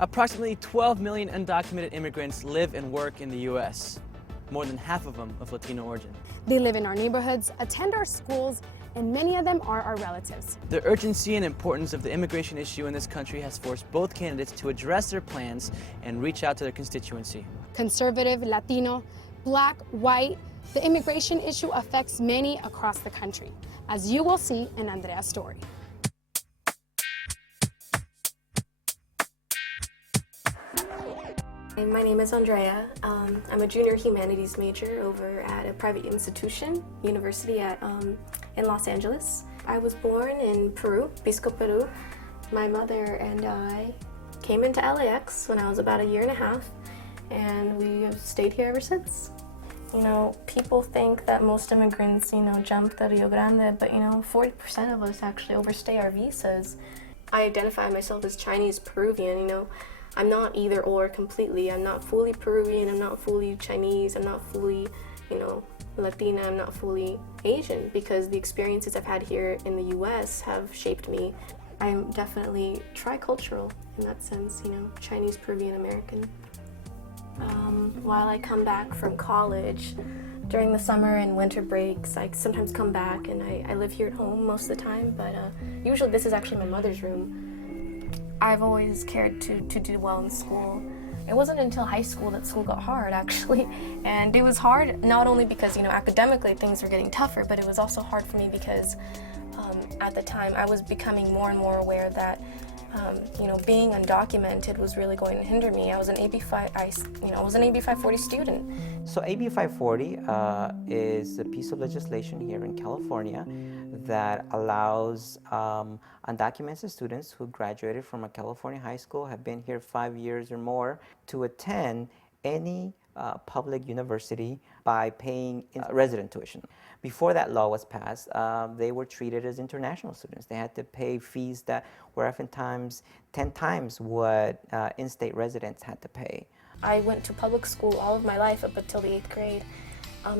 Approximately 12 million undocumented immigrants live and work in the U.S., more than half of them of Latino origin. They live in our neighborhoods, attend our schools, and many of them are our relatives. The urgency and importance of the immigration issue in this country has forced both candidates to address their plans and reach out to their constituency. Conservative, Latino, Black, white, the immigration issue affects many across the country, as you will see in Andrea's story. My name is Andrea. I'm a junior humanities major over at a private institution, university in Los Angeles. I was born in Peru, Pisco, Peru. My mother and I came into LAX when I was about 1.5 years, and we have stayed here ever since. You know, people think that most immigrants, jump the Rio Grande, but 40% of us actually overstay our visas. I identify myself as Chinese Peruvian, I'm not either or completely. I'm not fully Peruvian, I'm not fully Chinese, I'm not fully, Latina, I'm not fully Asian, because the experiences I've had here in the US have shaped me. I'm definitely tricultural in that sense, Chinese, Peruvian, American. While I come back from college, during the summer and winter breaks, I sometimes come back and I live here at home most of the time, but usually this is actually my mother's room. I've always cared to do well in school. It wasn't until high school that school got hard, actually. And it was hard not only because, academically things were getting tougher, but it was also hard for me because at the time I was becoming more and more aware that being undocumented was really going to hinder me. I was an AB 540 student. So AB 540 is a piece of legislation here in California that allows undocumented students who graduated from a California high school, have been here 5 years or more, to attend any public university by paying resident tuition. Before that law was passed, they were treated as international students. They had to pay fees that were oftentimes 10 times what in-state residents had to pay. I went to public school all of my life up until the 8th grade,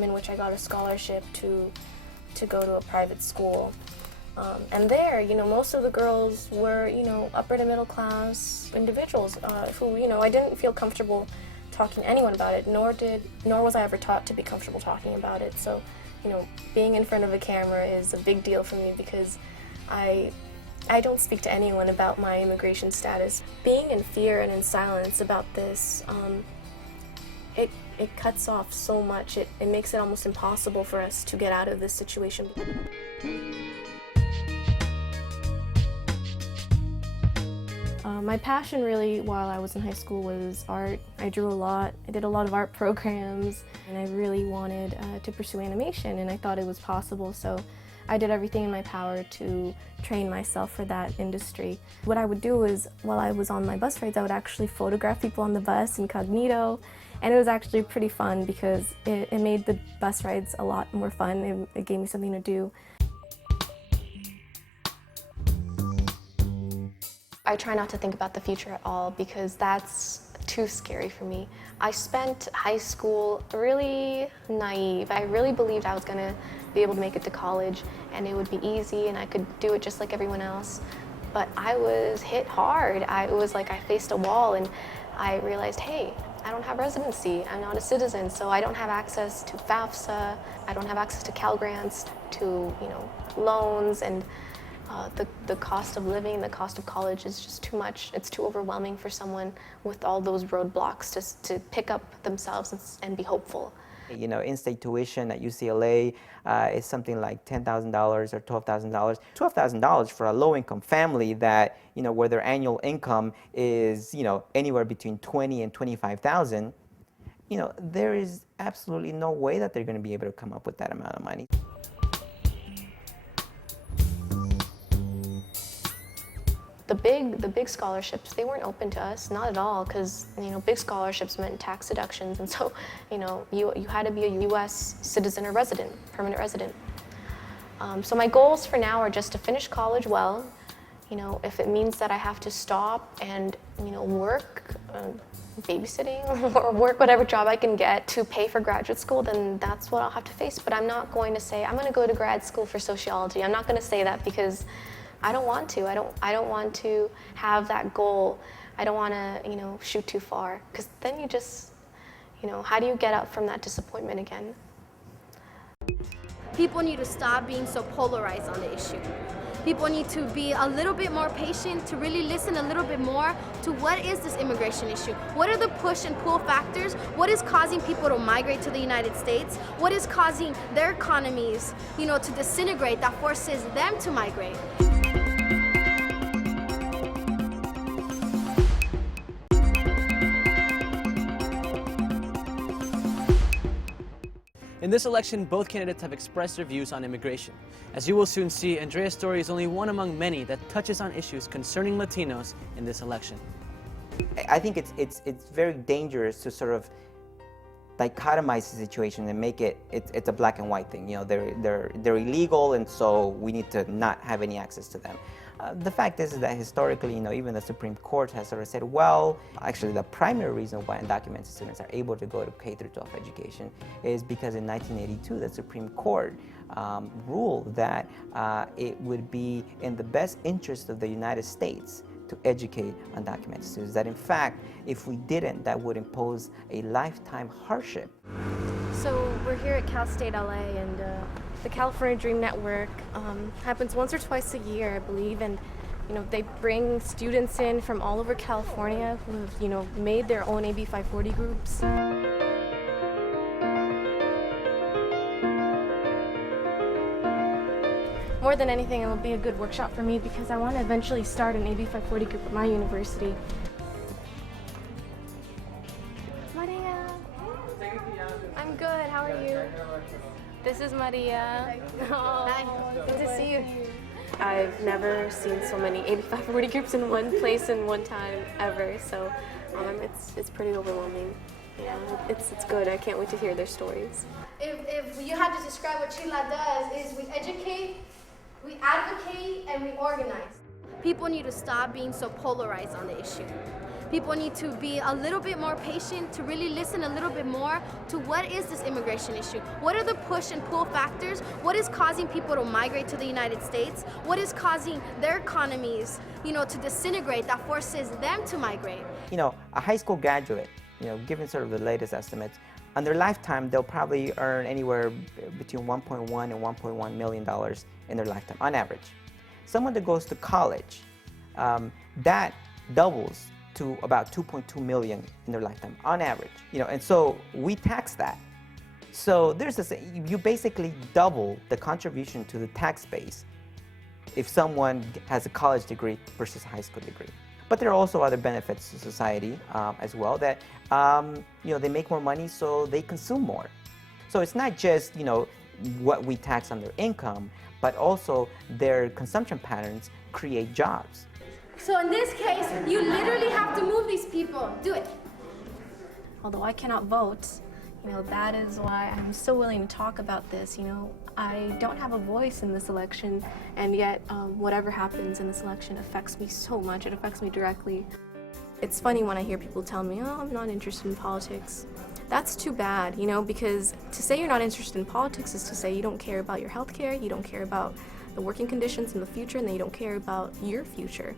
in which I got a scholarship to go to a private school. And there, most of the girls were, upper to middle class individuals who, I didn't feel comfortable talking to anyone about it, nor was I ever taught to be comfortable talking about it. So, being in front of a camera is a big deal for me because I don't speak to anyone about my immigration status. Being in fear and in silence about this, it cuts off so much. It makes it almost impossible for us to get out of this situation. My passion really while I was in high school was art. I drew a lot. I did a lot of art programs, and I really wanted to pursue animation, and I thought it was possible, so I did everything in my power to train myself for that industry. What I would do is, while I was on my bus rides, I would actually photograph people on the bus incognito, and it was actually pretty fun because it made the bus rides a lot more fun. It gave me something to do. I try not to think about the future at all because that's too scary for me. I spent high school really naive. I really believed I was going to be able to make it to college and it would be easy and I could do it just like everyone else. But I was hit hard. It was like I faced a wall and I realized, hey, I don't have residency. I'm not a citizen, so I don't have access to FAFSA. I don't have access to Cal Grants, to loans, and the cost of living, the cost of college is just too much. It's too overwhelming for someone with all those roadblocks to pick up themselves and be hopeful. In-state tuition at UCLA is something like $10,000 or $12,000. $12,000 for a low-income family that, where their annual income is, anywhere between $20,000 and $25,000. There is absolutely no way that they're going to be able to come up with that amount of money. The big scholarships, they weren't open to us, not at all, because big scholarships meant tax deductions, and so you had to be a U.S. citizen or resident, permanent resident. So my goals for now are just to finish college well. If it means that I have to stop and work, babysitting, or work whatever job I can get to pay for graduate school, then that's what I'll have to face. But I'm not going to say I'm going to go to grad school for sociology. I'm not going to say that because I don't want to. I don't want to have that goal I don't want to, shoot too far, because then you just, how do you get up from that disappointment again? People need to stop being so polarized on the issue. People need to be a little bit more patient, to really listen a little bit more to what is this immigration issue? What are the push and pull factors? What is causing people to migrate to the United States? What is causing their economies, to disintegrate that forces them to migrate? In this election, both candidates have expressed their views on immigration. As you will soon see, Andrea's story is only one among many that touches on issues concerning Latinos in this election. I think it's very dangerous to sort of dichotomize the situation and make it's a black and white thing. They're illegal, and so we need to not have any access to them. The fact is that historically, even the Supreme Court has sort of said, well, actually the primary reason why undocumented students are able to go to K-12 education is because in 1982, the Supreme Court ruled that it would be in the best interest of the United States to educate undocumented students. That in fact, if we didn't, that would impose a lifetime hardship. So we're here at Cal State LA, and the California Dream Network happens once or twice a year, I believe, and they bring students in from all over California who have made their own AB 540 groups. More than anything, it will be a good workshop for me because I want to eventually start an AB 540 group at my university. Maria! I'm good, how are you? This is Maria. Hi. Good to see you. I've never seen so many AB 540 groups in one place in one time ever, so it's pretty overwhelming. It's good. I can't wait to hear their stories. If you had to describe what Chila does, is we educate, we advocate, and we organize. People need to stop being so polarized on the issue. People need to be a little bit more patient, to really listen a little bit more to what is this immigration issue? What are the push and pull factors? What is causing people to migrate to the United States? What is causing their economies, to disintegrate that forces them to migrate? A high school graduate, given sort of the latest estimates, on their lifetime, they'll probably earn anywhere between $1.1 and $1.1 million in their lifetime, on average. Someone that goes to college, that doubles to about 2.2 million in their lifetime, on average. And so we tax that. So you basically double the contribution to the tax base if someone has a college degree versus a high school degree. But there are also other benefits to society as well, that they make more money, so they consume more. So it's not just what we tax on their income, but also their consumption patterns create jobs. So in this case, you literally have to move these people. Do it. Although I cannot vote, that is why I'm so willing to talk about this. I don't have a voice in this election, and yet whatever happens in this election affects me so much. It affects me directly. It's funny when I hear people tell me, oh, I'm not interested in politics. That's too bad, because to say you're not interested in politics is to say you don't care about your health care, you don't care about the working conditions in the future, and then you don't care about your future.